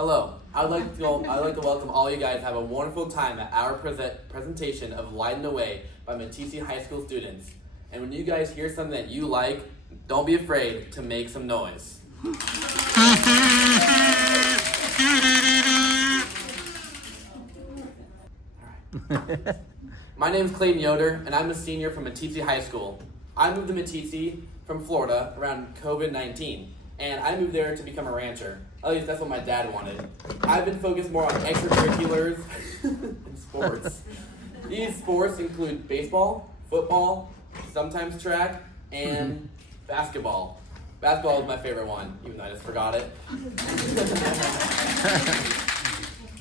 Hello. I'd like to welcome all you guys to have a wonderful time at our presentation of Lighten the Way by Meeteetse High School students. And when you guys hear something that you like, don't be afraid to make some noise. My name is Clayton Yoder, and I'm a senior from Meeteetse High School. I moved to Meeteetse from Florida around COVID-19, and I moved there to become a rancher. At least that's what my dad wanted. I've been focused more on extracurriculars and sports. These sports include baseball, football, sometimes track, and basketball. Basketball is my favorite one, even though I just forgot it.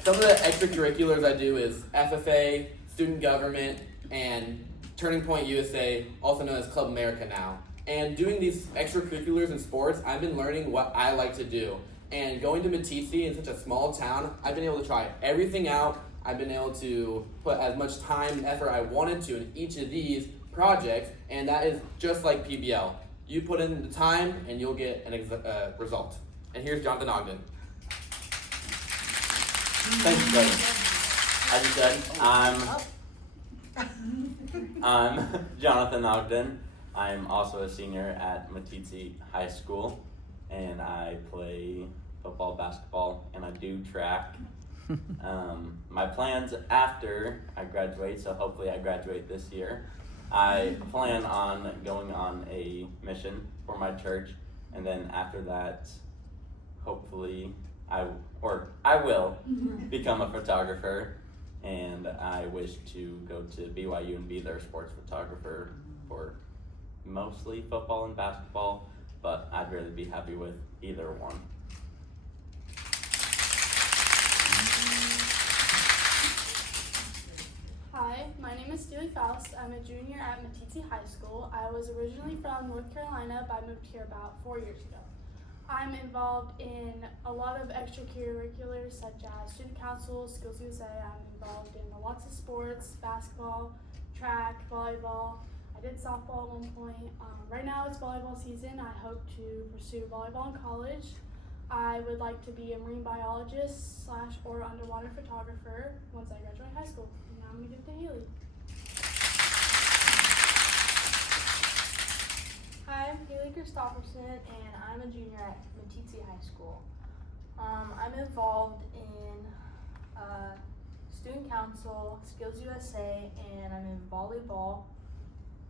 Some of the extracurriculars I do is FFA, student government, and Turning Point USA, also known as Club America now. And doing these extracurriculars in sports, I've been learning what I like to do. And going to Meeteetse in such a small town, I've been able to try everything out. I've been able to put as much time and effort I wanted to in each of these projects, and that is just like PBL. You put in the time, and you'll get a result. And here's Jonathan Ogden. Thank you, Clayton. As you said, I'm Jonathan Ogden. I'm also a senior at Meeteetse High School, and I play football, basketball, and I do track. My plans after I graduate, so hopefully I graduate this year, I plan on going on a mission for my church, and then after that, hopefully I will become a photographer, and I wish to go to BYU and be their sports photographer for mostly football and basketball, but I'd really be happy with either one. Hi, my name is Steely Faust. I'm a junior at Meeteetse High School. I was originally from North Carolina, but I moved here about 4 years ago. I'm involved in a lot of extracurriculars such as student council, Skills USA. I'm involved in lots of sports, basketball, track, volleyball. I did softball at one point. Right now it's volleyball season. I hope to pursue volleyball in college. I would like to be a marine biologist / or underwater photographer once I graduate high school. And now I'm going to give it to Haley. Hi, I'm Haley Christopherson, and I'm a junior at Meeteetse High School. I'm involved in student council, Skills USA, and I'm in volleyball.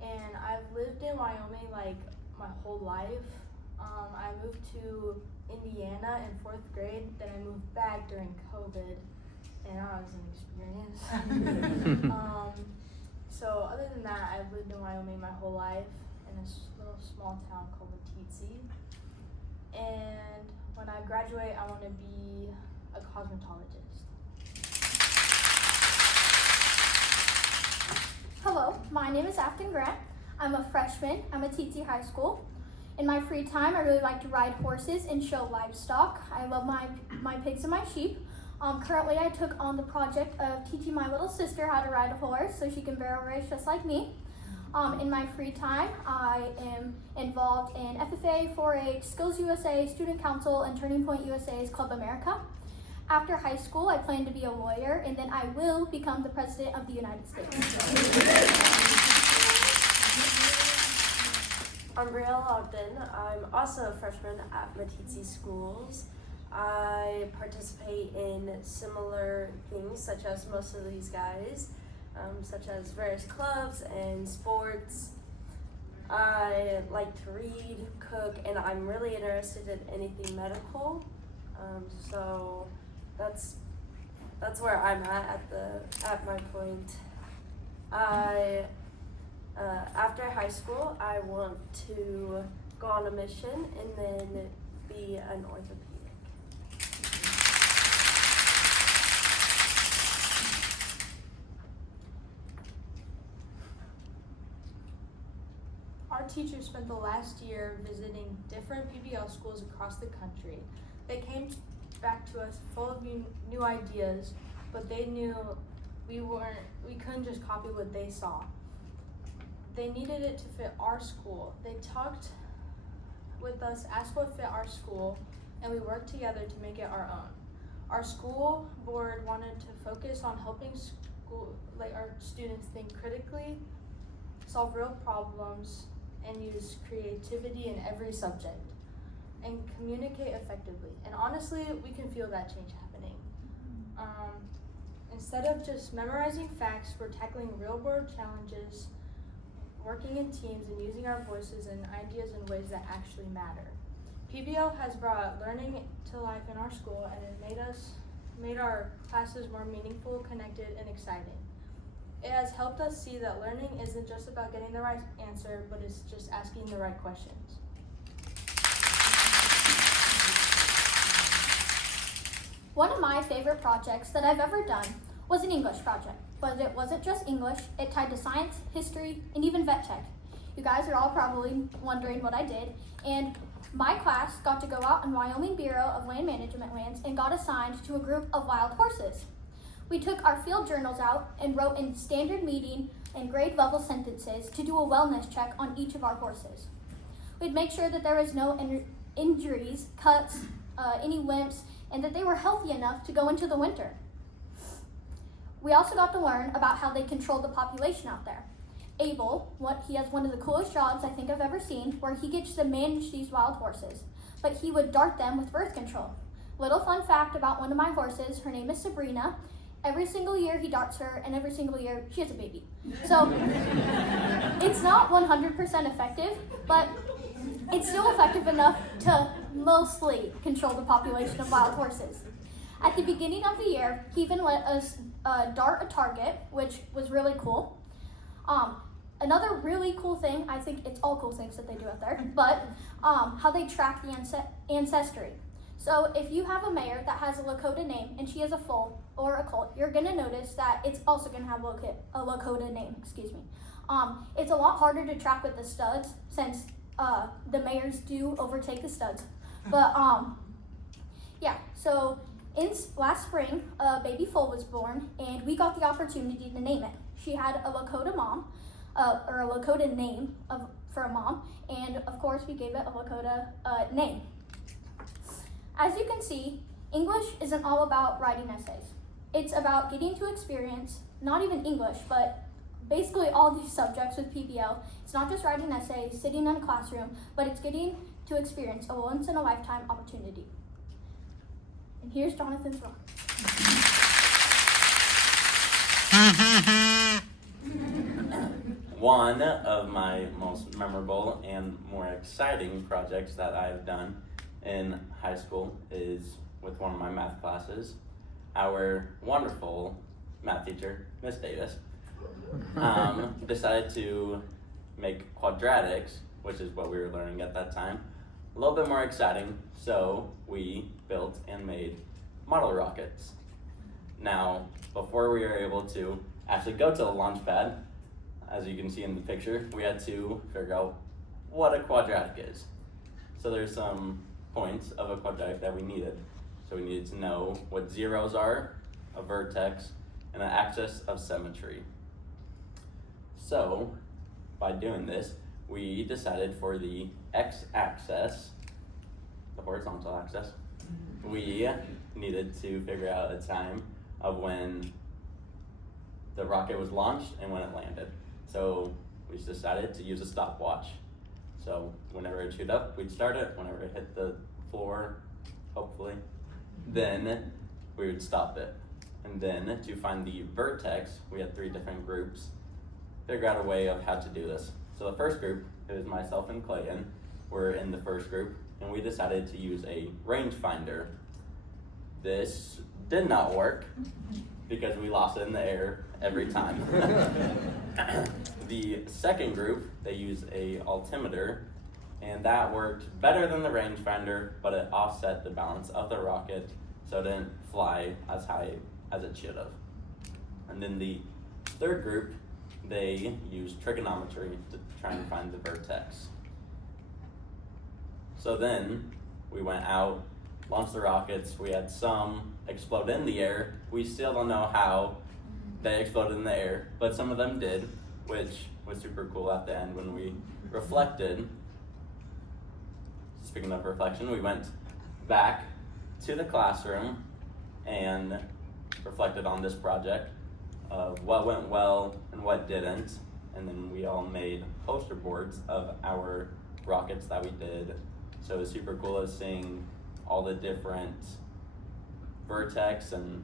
And I've lived in Wyoming like my whole life. I moved to Indiana in 4th grade, then I moved back during COVID, and that was an experience. So other than that, I've lived in Wyoming my whole life in a little small town called Meeteetse. And when I graduate, I want to be a cosmetologist. Hello, my name is Afton Grant. I'm a freshman at Meeteetse High School. In my free time, I really like to ride horses and show livestock. I love my pigs and my sheep. Currently, I took on the project of teaching my little sister how to ride a horse so she can barrel race just like me. In my free time, I am involved in FFA, 4-H, Skills USA, Student Council, and Turning Point USA's Club America. After high school, I plan to be a lawyer, and then I will become the President of the United States. I'm Brielle Ogden. I'm also a freshman at Meeteetse Schools. I participate in similar things such as most of these guys, such as various clubs and sports. I like to read, cook, and I'm really interested in anything medical. So that's where I'm at my point. After high school, I want to go on a mission and then be an orthopedic. Our teachers spent the last year visiting different PBL schools across the country. They came back to us full of new ideas, but they knew we couldn't just copy what they saw. They needed it to fit our school. They talked with us, asked what fit our school, and we worked together to make it our own. Our school board wanted to focus on helping our students think critically, solve real problems, and use creativity in every subject, and communicate effectively. And honestly, we can feel that change happening. Instead of just memorizing facts, we're tackling real-world challenges, working in teams, and using our voices and ideas in ways that actually matter. PBL has brought learning to life in our school, and it made our classes more meaningful, connected, and exciting. It has helped us see that learning isn't just about getting the right answer, but it's just asking the right questions. One of my favorite projects that I've ever done was an English project, but it wasn't just English. It tied to science, history, and even vet tech. You guys are all probably wondering what I did, and my class got to go out in Wyoming Bureau of Land Management lands and got assigned to a group of wild horses. We took our field journals out and wrote in standard meeting and grade level sentences to do a wellness check on each of our horses. We'd make sure that there was no injuries, cuts, any limps, and that they were healthy enough to go into the winter. We also got to learn about how they control the population out there. Abel, he has one of the coolest jobs I think I've ever seen, where he gets to manage these wild horses, but he would dart them with birth control. Little fun fact about one of my horses, her name is Sabrina. Every single year he darts her, and every single year she has a baby. So it's not 100% effective, but it's still effective enough to mostly control the population of wild horses. At the beginning of the year, he even let us dart a target, which was really cool. Another really cool thing, I think it's all cool things that they do out there, but how they track the ancestry. So if you have a mare that has a Lakota name and she is a foal or a colt, you're gonna notice that it's also gonna have a Lakota name, It's a lot harder to track with the studs since the mares do overtake the studs. But so last spring, a baby foal was born and we got the opportunity to name it. She had a Lakota mom, or a Lakota name for a mom, and of course we gave it a Lakota name. As you can see, English isn't all about writing essays. It's about getting to experience, not even English, but basically all these subjects with PBL. It's not just writing essays, sitting in a classroom, but it's getting to experience a once-in-a-lifetime opportunity. And here's Jonathan's rock. One of my most memorable and more exciting projects that I've done in high school is with one of my math classes. Our wonderful math teacher, Miss Davis, decided to make quadratics, which is what we were learning at that time, a little bit more exciting, so we built and made model rockets. Now, before we were able to actually go to the launch pad, as you can see in the picture, we had to figure out what a quadratic is. So there's some points of a quadratic that we needed. So we needed to know what zeros are, a vertex, and an axis of symmetry. So by doing this, we decided for the x-axis, the horizontal axis, we needed to figure out a time of when the rocket was launched and when it landed. So we decided to use a stopwatch. So whenever it shoot up, we'd start it. Whenever it hit the floor, hopefully, then we would stop it. And then to find the vertex, we had 3 different groups, figure out a way of how to do this. So the first group, it was myself and Clayton, were in the first group, and we decided to use a rangefinder. This did not work because we lost it in the air every time. The second group, they used a altimeter, and that worked better than the rangefinder, but it offset the balance of the rocket, so it didn't fly as high as it should have. And then the third group, they used trigonometry to try and find the vertex. So then we went out, launched the rockets. We had some explode in the air. We still don't know how they exploded in the air, but some of them did, which was super cool at the end when we reflected. Speaking of reflection, we went back to the classroom and reflected on this project of what went well and what didn't. And then we all made poster boards of our rockets that we did. So it was super cool of seeing all the different vertex and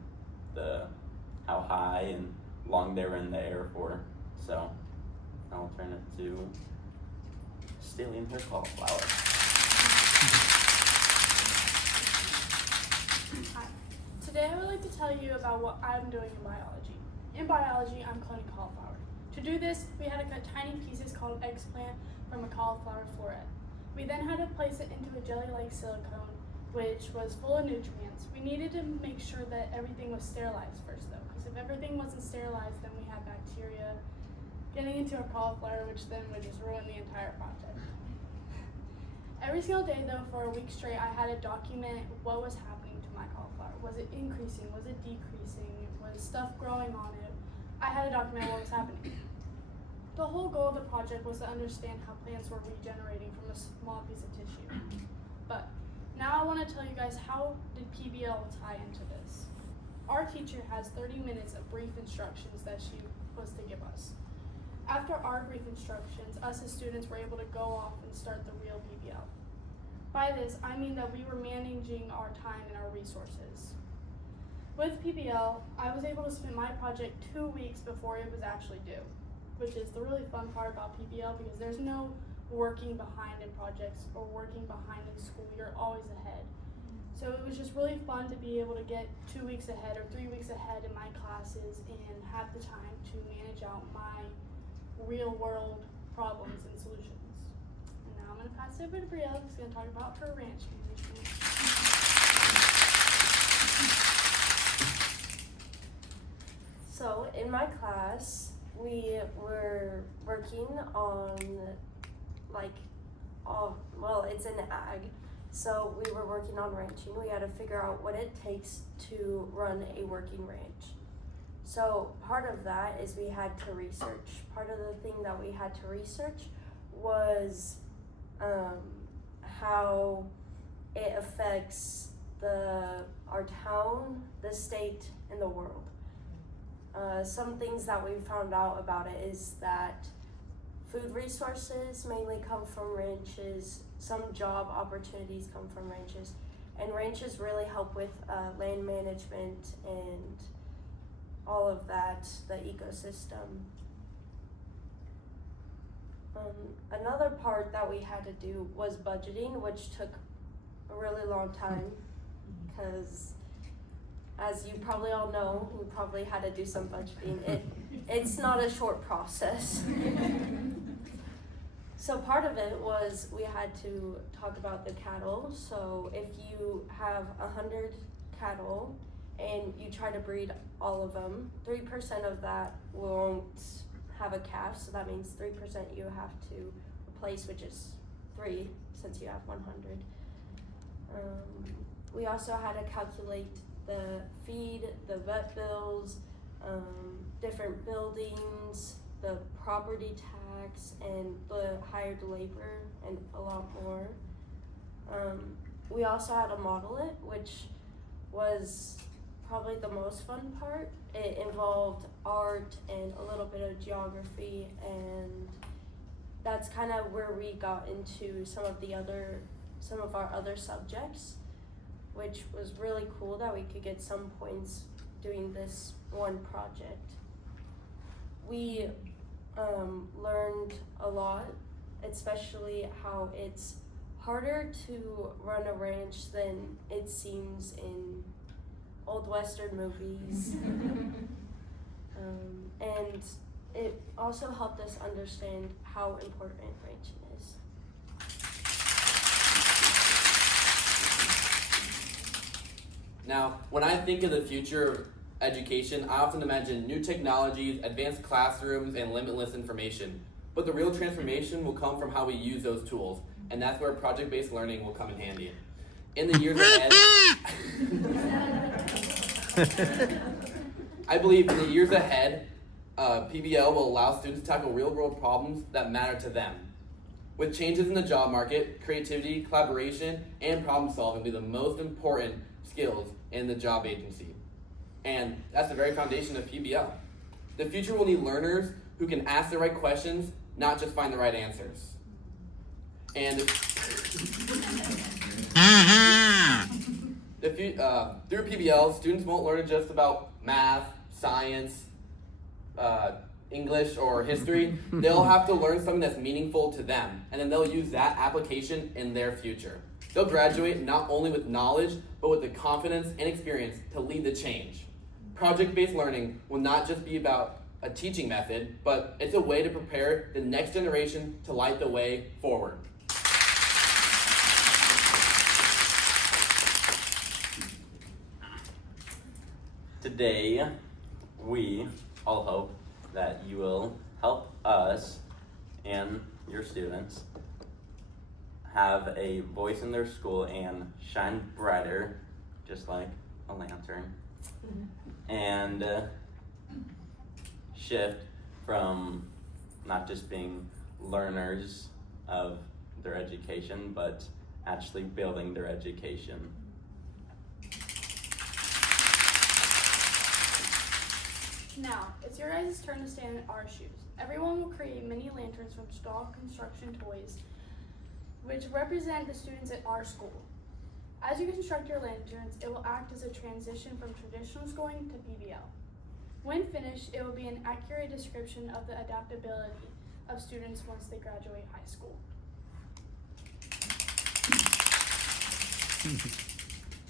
how high and long they were in the air for. So I'll turn it to stealing her cauliflower. Hi. Today I would like to tell you about what I'm doing in biology. In biology, I'm cloning cauliflower. To do this, we had to cut tiny pieces called eggplant from a cauliflower floret. We then had to place it into a jelly-like silicone, which was full of nutrients. We needed to make sure that everything was sterilized first though, because if everything wasn't sterilized, then we had bacteria getting into our cauliflower, which then would just ruin the entire project. Every single day though, for a week straight, I had to document what was happening to my cauliflower. Was it increasing? Was it decreasing? Was stuff growing on it? I had to document what was happening. The whole goal of the project was to understand how plants were regenerating from a small piece of tissue. But now I want to tell you guys, how did PBL tie into this? Our teacher has 30 minutes of brief instructions that she was to give us. After our brief instructions, us as students were able to go off and start the real PBL. By this, I mean that we were managing our time and our resources. With PBL, I was able to submit my project 2 weeks before it was actually due, which is the really fun part about PBL because there's no working behind in projects or working behind in school. You're always ahead. So it was just really fun to be able to get 2 weeks ahead or 3 weeks ahead in my classes and have the time to manage out my real world problems and solutions. And now I'm going to pass it over to Brielle, who's going to talk about her ranch musician. So in my class, we were working on it's an ag. So we were working on ranching. We had to figure out what it takes to run a working ranch. So part of that is we had to research. Part of the thing that we had to research was how it affects our town, the state, and the world. Some things that we found out about it is that food resources mainly come from ranches, some job opportunities come from ranches, and ranches really help with land management and all of that, the ecosystem. Another part that we had to do was budgeting, which took a really long time because, as you probably all know, we probably had to do some budgeting. It's not a short process. So part of it was we had to talk about the cattle. So if you have 100 cattle and you try to breed all of them, 3% of that won't have a calf, so that means 3% you have to replace, which is 3 since you have 100. We also had to calculate the feed, the vet bills, different buildings, the property tax, and the hired labor, and a lot more. We also had to model it, which was probably the most fun part. It involved art and a little bit of geography, and that's kind of where we got into some of our other subjects, which was really cool that we could get some points doing this one project. We learned a lot, especially how it's harder to run a ranch than it seems in old Western movies. And it also helped us understand how important ranching is. Now, when I think of the future of education, I often imagine new technologies, advanced classrooms, and limitless information. But the real transformation will come from how we use those tools, and that's where project-based learning will come in handy. In the years ahead, I believe in the years ahead, PBL will allow students to tackle real-world problems that matter to them. With changes in the job market, creativity, collaboration, and problem solving will be the most important skills in the job agency. And that's the very foundation of PBL. The future will need learners who can ask the right questions, not just find the right answers. And through PBL, students won't learn just about math, science, English, or history. They'll have to learn something that's meaningful to them, and then they'll use that application in their future. They'll graduate not only with knowledge, but with the confidence and experience to lead the change. Project-based learning will not just be about a teaching method, but it's a way to prepare the next generation to light the way forward. Today, we all hope that you will help us and your students have a voice in their school and shine brighter, just like a lantern, and shift from not just being learners of their education, but actually building their education. Now, it's your guys' turn to stand in our shoes. Everyone will create mini lanterns from straw construction toys, which represent the students at our school. As you construct your lanterns, it will act as a transition from traditional schooling to PBL. When finished, it will be an accurate description of the adaptability of students once they graduate high school.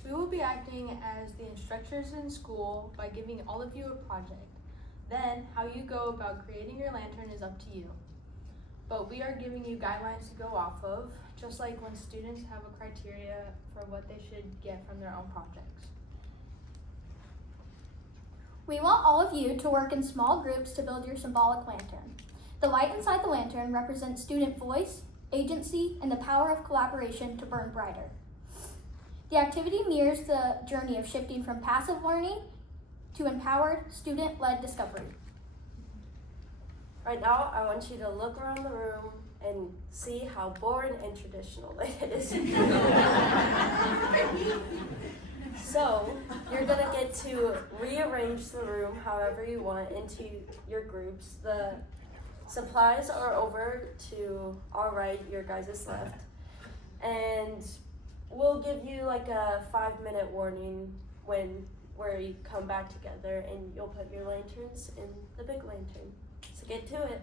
We will be acting as the instructors in school by giving all of you a project. Then, how you go about creating your lantern is up to you. But we are giving you guidelines to go off of, just like when students have a criteria for what they should get from their own projects. We want all of you to work in small groups to build your symbolic lantern. The light inside the lantern represents student voice, agency, and the power of collaboration to burn brighter. The activity mirrors the journey of shifting from passive learning to empowered, student-led discovery. Right now, I want you to look around the room and see how boring and traditional it is. So, you're gonna get to rearrange the room however you want into your groups. The supplies are over to our right, your guys' left. And we'll give you like a 5-minute warning where you come back together and you'll put your lanterns in the big lantern. So get to it.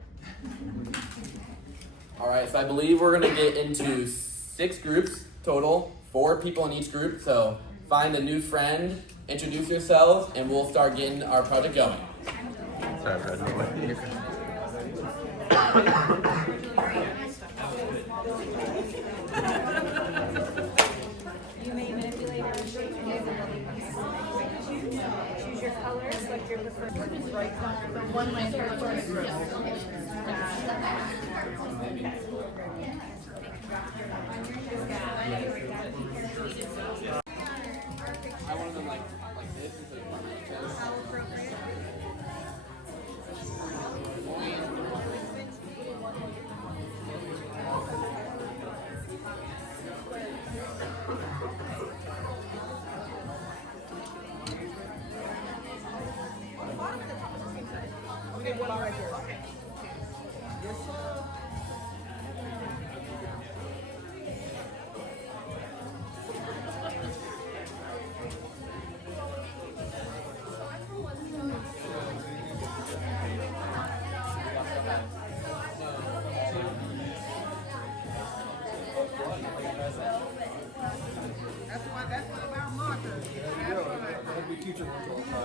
All right, so I believe we're gonna get into 6 groups total, 4 people in each group. So find a new friend, introduce yourselves, and we'll start getting our project going. Sorry, Fred. You may manipulate or shape choose your colors, like your preferred from one lantern I wanted them like this instead of like this. How appropriate. Okay, one right here. Yes, sir. That's one of our markers. That'd be teacher ones all the time.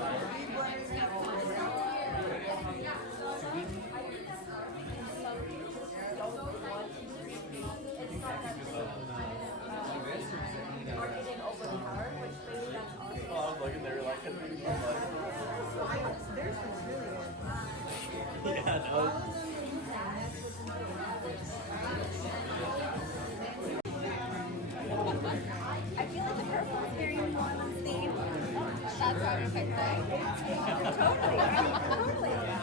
Oh, I'm looking there like a big Yeah, no. I feel like the purple is very on theme. That's why we picked that. Totally.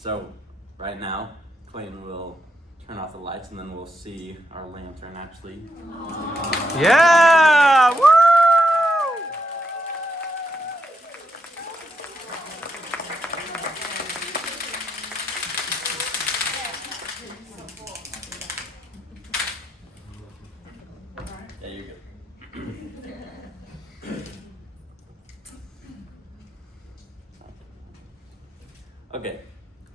So right now, Clayton will turn off the lights and then we'll see our lantern actually. Yeah! Woo! Yeah, you're good. Okay,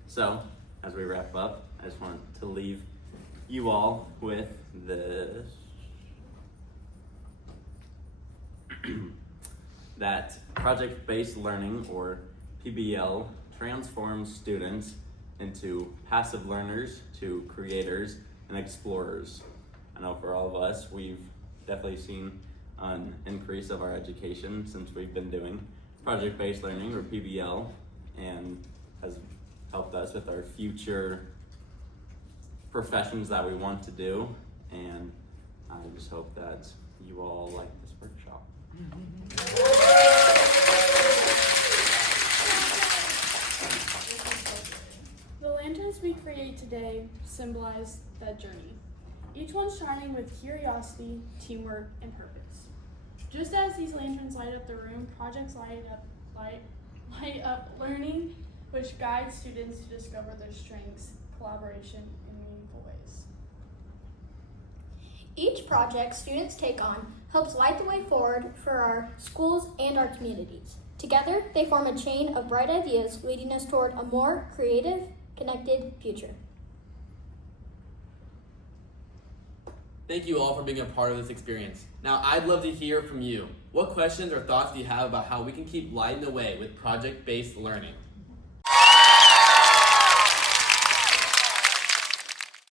so as we wrap up, I just want to leave you all with this. That project-based learning, or PBL, transforms students into passive learners to creators and explorers. I know for all of us, we've definitely seen an increase of our education since we've been doing project-based learning, or PBL, and has helped us with our future professions that we want to do. And I just hope that you all like this workshop. The lanterns we create today symbolize that journey. Each one shining with curiosity, teamwork, and purpose. Just as these lanterns light up the room, projects light up learning, which guides students to discover their strengths, collaboration, and meaningful ways. Each project students take on helps light the way forward for our schools and our communities. Together, they form a chain of bright ideas leading us toward a more creative, connected future. Thank you all for being a part of this experience. Now, I'd love to hear from you. What questions or thoughts do you have about how we can keep lighting the way with project-based learning?